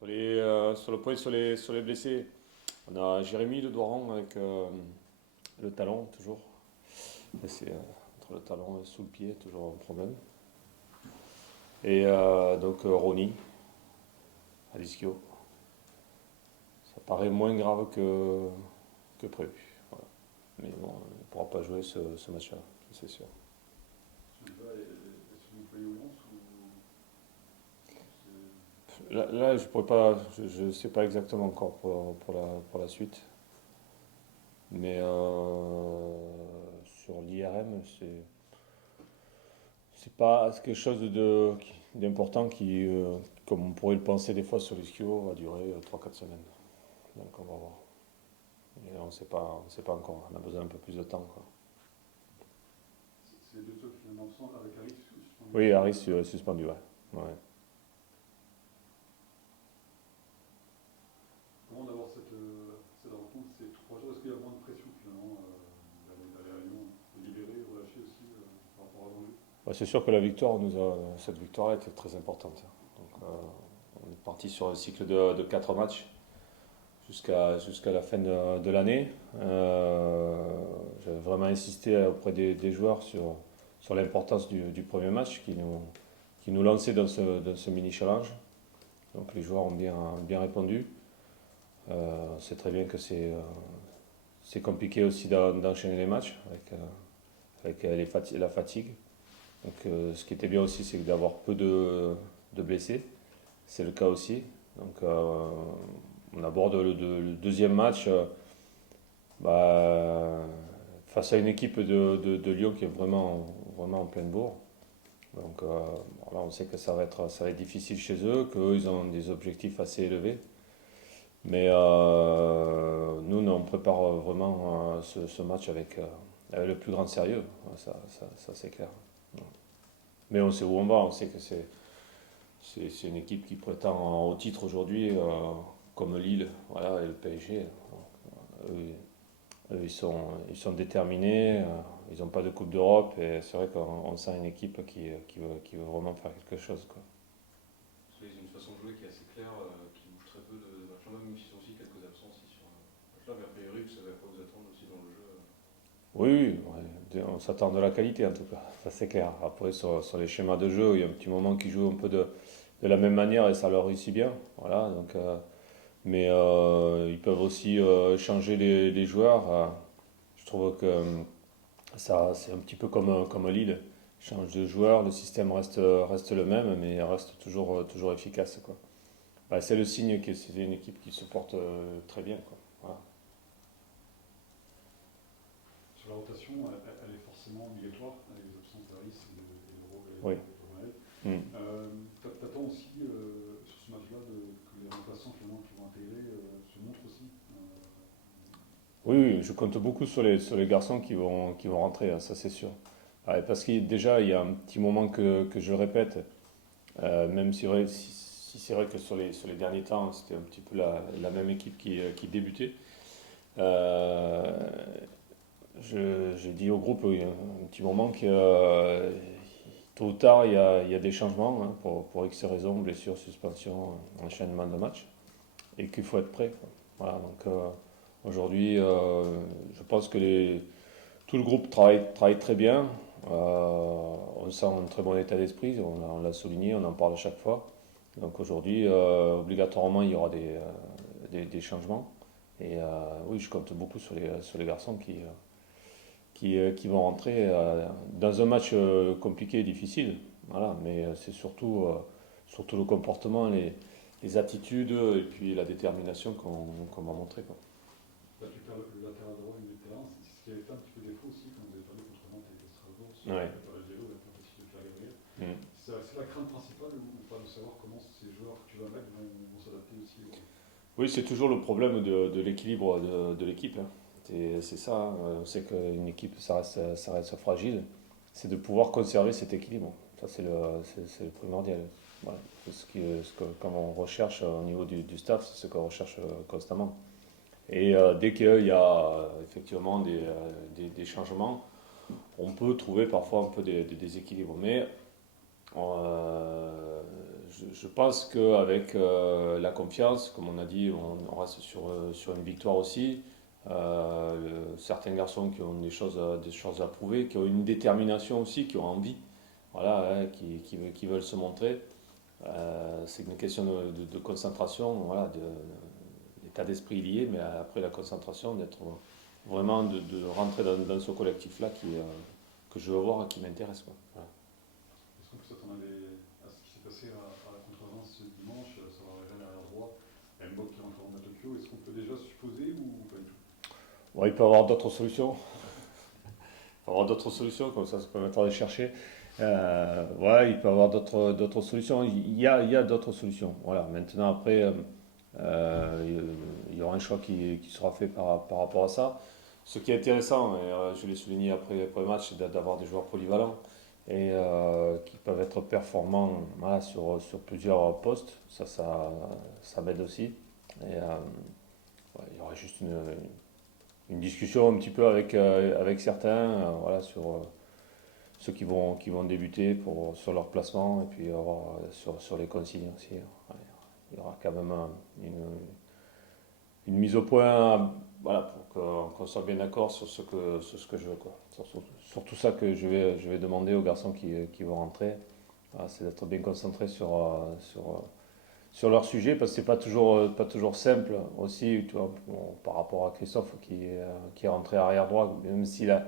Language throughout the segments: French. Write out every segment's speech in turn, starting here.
Sur le point sur les blessés, on a Jérémy Le Doiron avec le talon, toujours. C'est entre le talon et sous le pied, toujours un problème. Et donc Ronny à l'ischio. Ça paraît moins grave que prévu. Voilà. Mais bon, il ne pourra pas jouer ce match-là, c'est sûr. Là, je pourrais pas, je sais pas exactement encore pour la suite. Mais sur l'IRM, c'est pas quelque chose d'important qui, comme on pourrait le penser des fois sur l'ischio, va durer 3 4 semaines. Donc on va voir. Et on sait pas encore. On a besoin un peu plus de temps, quoi. C'est deux tours finalement sans avec Harris suspendu Oui, aussi. Harris suspendu, ouais. Ouais. Comment d'avoir cette rencontre, ces 3 jours? Est-ce qu'il y a moins de pression finalement d'aller à Lyon, de libérer, de relâcher aussi par rapport à l'enjeu? Bah, c'est sûr que cette victoire était très importante. Donc, on est parti sur un cycle de 4 matchs jusqu'à la fin de l'année. J'avais vraiment insisté auprès des joueurs sur l'importance du premier match qui nous lançait dans ce mini challenge. Donc les joueurs ont bien répondu. On sait très bien que c'est compliqué aussi d'enchaîner les matchs avec la fatigue. Donc, ce qui était bien aussi, c'est d'avoir peu de blessés. C'est le cas aussi. Donc, on aborde le deuxième match bah, face à une équipe de Lyon qui est vraiment en pleine bourre. Donc, bon, là, on sait que ça va être difficile chez eux, qu'eux, ils ont des objectifs assez élevés. Mais nous, on prépare vraiment ce match avec le plus grand sérieux. Ça c'est clair. Mais on sait où on va, on sait que c'est une équipe qui prétend au titre aujourd'hui, comme Lille, voilà, et le PSG. Eux, ils sont déterminés, ils n'ont pas de Coupe d'Europe, et c'est vrai qu'on sent une équipe qui veut vraiment faire quelque chose, quoi. Parce qu'ils ont une façon de jouer qui est assez claire, qui bouge très peu de match en match, même s'ils ont aussi quelques absences ici sur le match-là, mais a priori, vous savez à quoi vous attendre aussi dans le jeu. Oui, oui, ouais, on s'attend de la qualité en tout cas, ça c'est clair. Après, sur les schémas de jeu, il y a un petit moment qui jouent un peu de la même manière et ça leur réussit bien. Voilà, donc, mais ils peuvent aussi changer les joueurs. Je trouve que ça, c'est un petit peu comme Lille. Ils changent de joueur, le système reste le même, mais il reste toujours efficace, quoi. Bah, c'est le signe que c'est une équipe qui se porte très bien, quoi. Voilà. Sur la rotation, elle est forcément obligatoire avec les absences d'Harris Oui. et de Ronald. Mm. T'attends aussi sur ce match-là que les remplaçants finalement qui vont intégrer se montrent aussi. Oui, oui, je compte beaucoup sur les garçons qui vont rentrer, hein, ça c'est sûr. Ouais, parce que déjà, il y a un petit moment que je le répète, même si c'est vrai que sur les derniers temps, c'était un petit peu la même équipe qui débutait. Euh, j'ai dit au groupe il y a un petit moment que tôt ou tard, il y a des changements, hein, pour X raisons, blessures, suspension, enchaînement de matchs, et qu'il faut être prêt, quoi. Voilà, donc aujourd'hui, je pense que tout le groupe travaille très bien. On sent un très bon état d'esprit, on l'a souligné, on en parle à chaque fois. Donc aujourd'hui, obligatoirement, il y aura des changements. Et oui, je compte beaucoup sur les garçons qui vont rentrer dans un match compliqué et difficile. Voilà, mais c'est surtout le comportement, les attitudes et puis la détermination qu'on va montrer, quoi. Là, tu perds le latéral droit du terrain, c'est ce qui avait fait un petit peu défaut aussi quand vous avez perdu contre Nantes avec Strasbourg sur Ouais. la Géo, la tentative de Pierre Gabriel. Mm. C'est la crainte principale ou pas de savoir comment ces joueurs que tu vas mettre vont s'adapter aussi Oui, c'est toujours le problème de l'équilibre de l'équipe, hein. C'est ça, hein. On sait qu'une équipe, ça reste fragile. C'est de pouvoir conserver cet équilibre. Ça, c'est le primordial. Voilà. C'est comme on recherche au niveau du staff, c'est ce qu'on recherche constamment. Et dès qu'il y a effectivement des changements, on peut trouver parfois un peu des déséquilibres. Mais je pense qu'avec la confiance, comme on a dit, on reste sur une victoire aussi. Certains garçons qui ont des choses à prouver, qui ont une détermination aussi, qui ont envie, voilà, hein, qui veulent se montrer. C'est une question de concentration, voilà, d'état d'esprit lié, mais après la concentration, d'être vraiment de rentrer dans ce collectif-là que je veux voir et qui m'intéresse, quoi. Voilà. Est-ce qu'on peut s'attendre à ce qui s'est passé à la contre-Reims ce dimanche, savoir Réjean arrière droit, et Mbok qui rentre en Tokyo, est-ce qu'on peut déjà supposer ou pas du tout? Ouais, il peut y avoir d'autres solutions. Il peut y avoir d'autres solutions, comme ça permettra de chercher. Ouais, il peut y avoir d'autres solutions. Il y a d'autres solutions. Voilà. Maintenant, après, il y aura un choix qui sera fait par rapport à ça. Ce qui est intéressant, et je l'ai souligné après le match, c'est d'avoir des joueurs polyvalents et qui peuvent être performants, voilà, sur plusieurs postes. Ça m'aide aussi. Et ouais, il y aura juste une discussion un petit peu avec certains, voilà, sur ceux qui vont débuter sur leur placement et puis sur les consignes aussi. Ouais, il y aura quand même une mise au point, voilà, pour qu'on soit bien d'accord sur ce que je veux, quoi. Sur tout ça que je vais demander aux garçons qui vont rentrer. Voilà, c'est d'être bien concentré sur leur sujet, parce que c'est pas toujours simple aussi, tu vois, bon, par rapport à Christophe qui est rentré arrière droit, même s'il a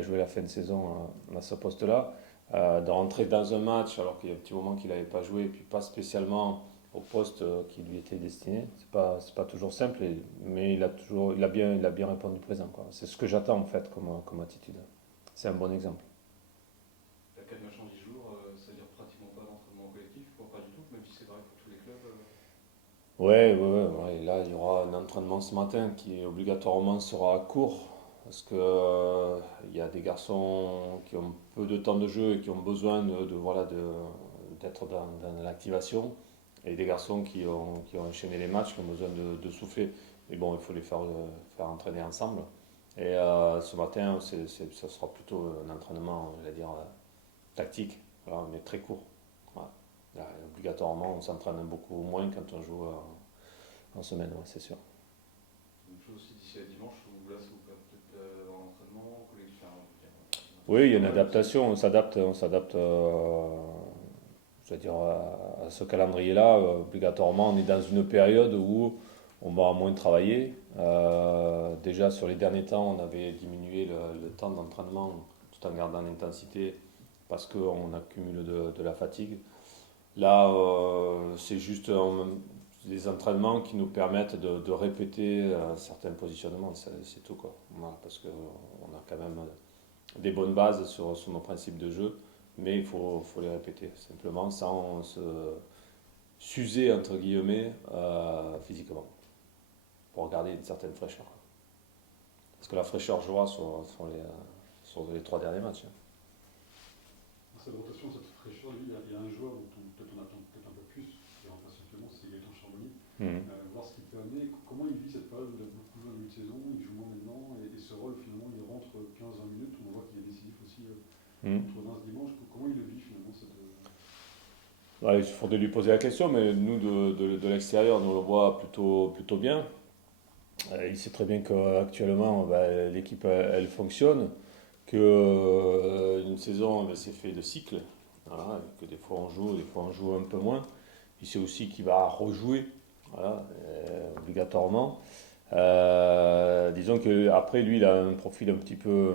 joué la fin de saison à ce poste-là, de rentrer dans un match alors qu'il y a un petit moment qu'il n'avait pas joué, et puis pas spécialement au poste qui lui était destiné, c'est pas toujours simple, mais il a bien répondu présent, quoi. C'est ce que j'attends en fait comme attitude. C'est un bon exemple. La Cannes Machin 10 jours, ça veut dire pratiquement pas d'entraînement collectif, pas du tout, même si c'est pareil pour tous les clubs. Ouais, ouais, ouais, ouais. Là, il y aura un entraînement ce matin qui obligatoirement sera court parce que il y a des garçons qui ont peu de temps de jeu et qui ont besoin voilà, d'être dans l'activation, et des garçons qui ont enchaîné les matchs, qui ont besoin de souffler. Mais bon, il faut les faire entraîner ensemble. Et ce matin, ça sera plutôt un entraînement, je vais dire, tactique, voilà, mais très court. Voilà. Là, obligatoirement, on s'entraîne beaucoup moins quand on joue en semaine, ouais, c'est sûr. Une chose aussi d'ici à dimanche, où là, ça vous peut peut-être avoir l'entraînement collectif, enfin, Oui, il y a une adaptation, on s'adapte, je veux dire, à ce calendrier-là. Obligatoirement, on est dans une période où on va moins travailler. Déjà, sur les derniers temps, on avait diminué le temps d'entraînement tout en gardant l'intensité parce qu'on accumule de la fatigue. Là, c'est juste des entraînements qui nous permettent de répéter certains positionnements, c'est tout, quoi. Voilà, parce qu'on a quand même des bonnes bases sur nos principes de jeu, mais il faut les répéter, simplement sans s'user, entre guillemets, physiquement, pour garder une certaine fraîcheur. Parce que la fraîcheur jouera sur les 3 derniers matchs, hein. Cette rotation, cette fraîcheur, lui, il y a un joueur dont peut-être on attend peut-être un peu plus, qui rentre actuellement, c'est Gaëtan Charbonnier. Mhm. Voir ce qu'il peut amener, comment il vit cette période où il a beaucoup joué en début de saison, il joue moins maintenant, et ce rôle finalement, il rentre 15-20 minutes, on voit qu'il est décisif aussi Mhm. contre Reims dimanche. Comment il le vit finalement Ouais, il faudrait lui poser la question, mais nous, de l'extérieur, nous on le voit plutôt bien. Il sait très bien qu'actuellement, l'équipe elle fonctionne, que une saison c'est fait de cycles, voilà, et que des fois on joue, des fois on joue un peu moins. Il sait aussi qu'il va rejouer, voilà, obligatoirement. Disons que après lui, il a un profil un petit peu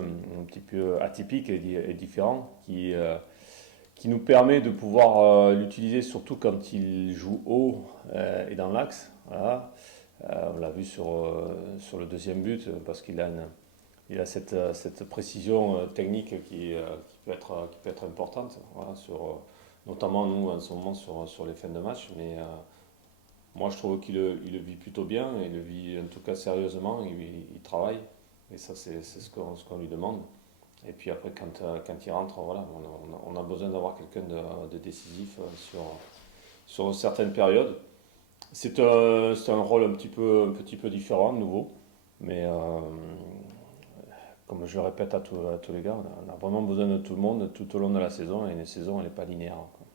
atypique et différent qui nous permet de pouvoir l'utiliser surtout quand il joue haut et dans l'axe. Voilà. On l'a vu sur le deuxième but parce il a cette précision technique qui peut être importante, voilà, notamment nous en ce moment sur les fins de match. Mais moi je trouve qu'il le vit plutôt bien, il le vit en tout cas sérieusement, il travaille, et ça c'est ce qu'on lui demande. Et puis après quand il rentre, voilà, on a besoin d'avoir quelqu'un de décisif sur certaines périodes. C'est un rôle un petit peu différent, nouveau, mais comme je le répète à tous les gars, on a vraiment besoin de tout le monde tout au long de la saison, et une saison elle n'est pas linéaire, quoi.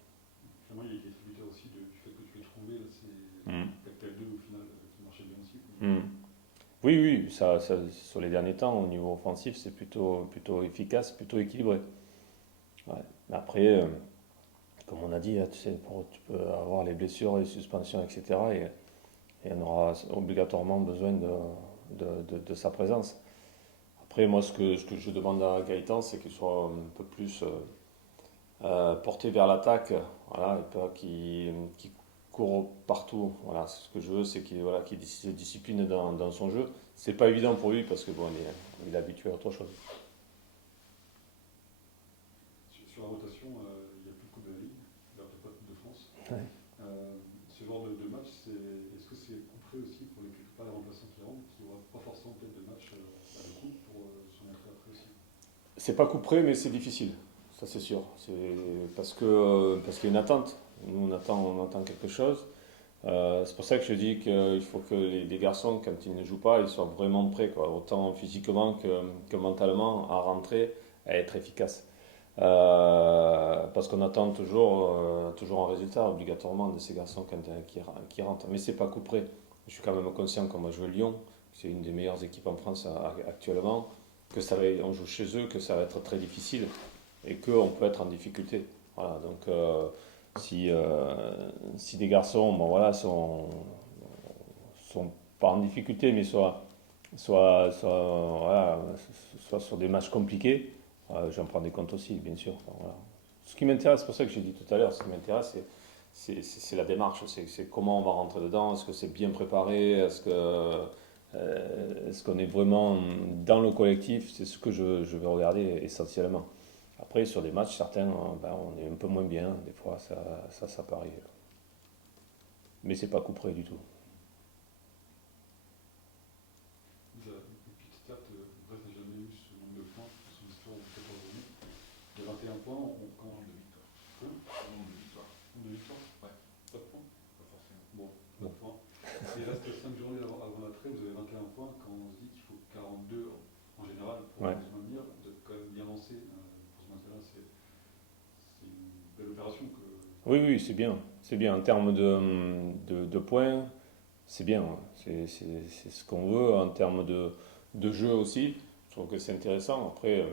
finalement il est tributaire aussi aussi du fait que tu l'aies trouvé, là, c'est Mm. Pactel 2 au final, qui marchait bien aussi. Mm. Oui, oui, sur les derniers temps, au niveau offensif, c'est plutôt efficace, plutôt équilibré. Ouais. Mais après, comme on a dit, hein, tu sais, tu peux avoir les blessures, les suspensions, etc. Et on aura obligatoirement besoin de sa présence. Après, moi, ce que je demande à Gaëtan, c'est qu'il soit un peu plus porté vers l'attaque, voilà, et pas qu'il court partout. Voilà, ce que je veux, c'est qu'il se discipline dans son jeu. C'est pas évident pour lui parce que bon, il est habitué à autre chose. Sur la rotation, il n'y a plus de Coupe de la Ligue, il n'y a peut-être pas de Coupe de France. Ouais. Ce genre de match, est-ce que c'est coupé aussi pour pas les remplaçants qui rentrent, qui n'aura pas forcément peut-être de match de coupe pour se montrer après aussi? C'est pas couperé, mais c'est difficile. Ça, c'est sûr. C'est parce qu'il y a une attente. Nous, on attend quelque chose. C'est pour ça que je dis qu'il faut que les garçons, quand ils ne jouent pas, ils soient vraiment prêts, quoi, autant physiquement que mentalement, à rentrer, à être efficaces. Parce qu'on attend toujours un résultat obligatoirement de ces garçons qui rentrent. Mais c'est pas coup près. Je suis quand même conscient qu'on va jouer Lyon, c'est une des meilleures équipes en France actuellement, on joue chez eux, que ça va être très difficile et qu'on peut être en difficulté. Voilà, donc si des garçons bon, voilà, sont pas en difficulté, mais voilà, soit sur des matchs compliqués, j'en prends des comptes aussi, bien sûr. Enfin, voilà. Ce qui m'intéresse, c'est pour ça que j'ai dit tout à l'heure, ce qui m'intéresse, c'est la démarche, c'est comment on va rentrer dedans, est-ce que c'est bien préparé, est-ce qu'on est vraiment dans le collectif, c'est ce que je vais regarder essentiellement. Après, sur des matchs, certains, ben, on est un peu moins bien, des fois, ça peut arriver. Mais c'est pas couperé du tout. Une petite stat, Brest n'a jamais eu ce nombre de points dans son histoire de 14 journées. Il y a 21 points, quand Nombre de victoires. Hein Nombre de victoires. Nombre de victoires. Ouais. Pas de points. Pas forcément. Bon, pas de points. Il reste 5 journées avant la trêve, vous avez 21 points. Quand on se dit qu'il faut 42 en général pour Ouais. se maintenir, vous êtes quand même bien lancé pour ce maintien-là. C'est une belle opération que. Oui, oui, c'est bien. C'est bien. En termes de points, c'est bien. Ouais. C'est ce qu'on veut. En termes de jeu aussi, je trouve que c'est intéressant. Après,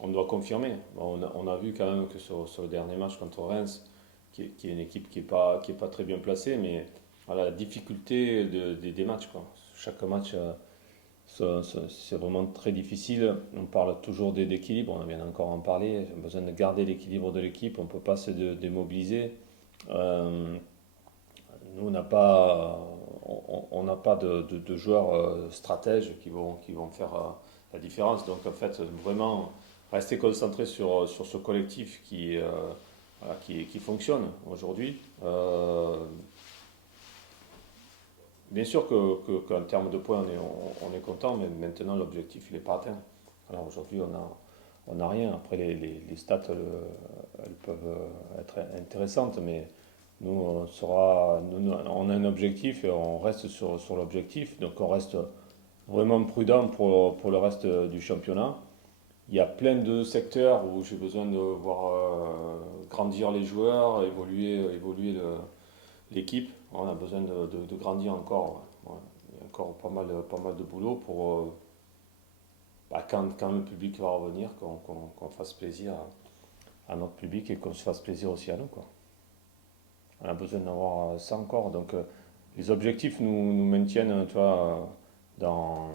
on doit confirmer. Bon, on a vu quand même que sur le dernier match contre Reims, qui est une équipe qui est pas très bien placée, mais voilà, la difficulté des matchs, quoi. Chaque match, c'est vraiment très difficile. On parle toujours d'équilibre, on vient encore en parler. J'ai besoin de garder l'équilibre de l'équipe, on ne peut pas se démobiliser. Euh, Nous, on n'a pas de joueurs stratèges qui vont faire la différence. Donc, en fait, vraiment rester concentré sur ce collectif voilà, qui fonctionne aujourd'hui. Bien sûr qu'en termes de points, on est content, mais maintenant, l'objectif, il n'est pas atteint. Alors, aujourd'hui, on a rien. Après, les stats, elles peuvent être intéressantes, mais nous, on a un objectif et on reste sur l'objectif. Donc, on reste vraiment prudent pour le reste du championnat. Il y a plein de secteurs où j'ai besoin de voir grandir les joueurs, évoluer l'équipe. On a besoin de grandir encore. Ouais. Ouais. Il y a encore pas mal de boulot pour quand le public va revenir, qu'on fasse plaisir à notre public et qu'on se fasse plaisir aussi à nous, quoi. On a besoin d'avoir ça encore. Donc les objectifs nous maintiennent, tu vois, dans,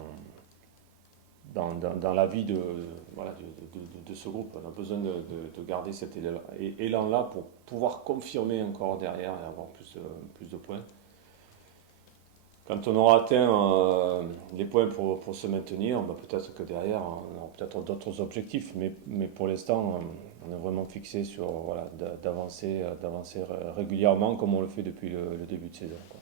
dans la vie voilà, de ce groupe. On a besoin de garder cet élan-là pour pouvoir confirmer encore derrière et avoir plus de points. Quand on aura atteint les points pour se maintenir, bah, peut-être que derrière, on aura peut-être d'autres objectifs. Mais pour l'instant, on est vraiment fixé sur voilà, d'avancer régulièrement comme on le fait depuis le début de saison, quoi.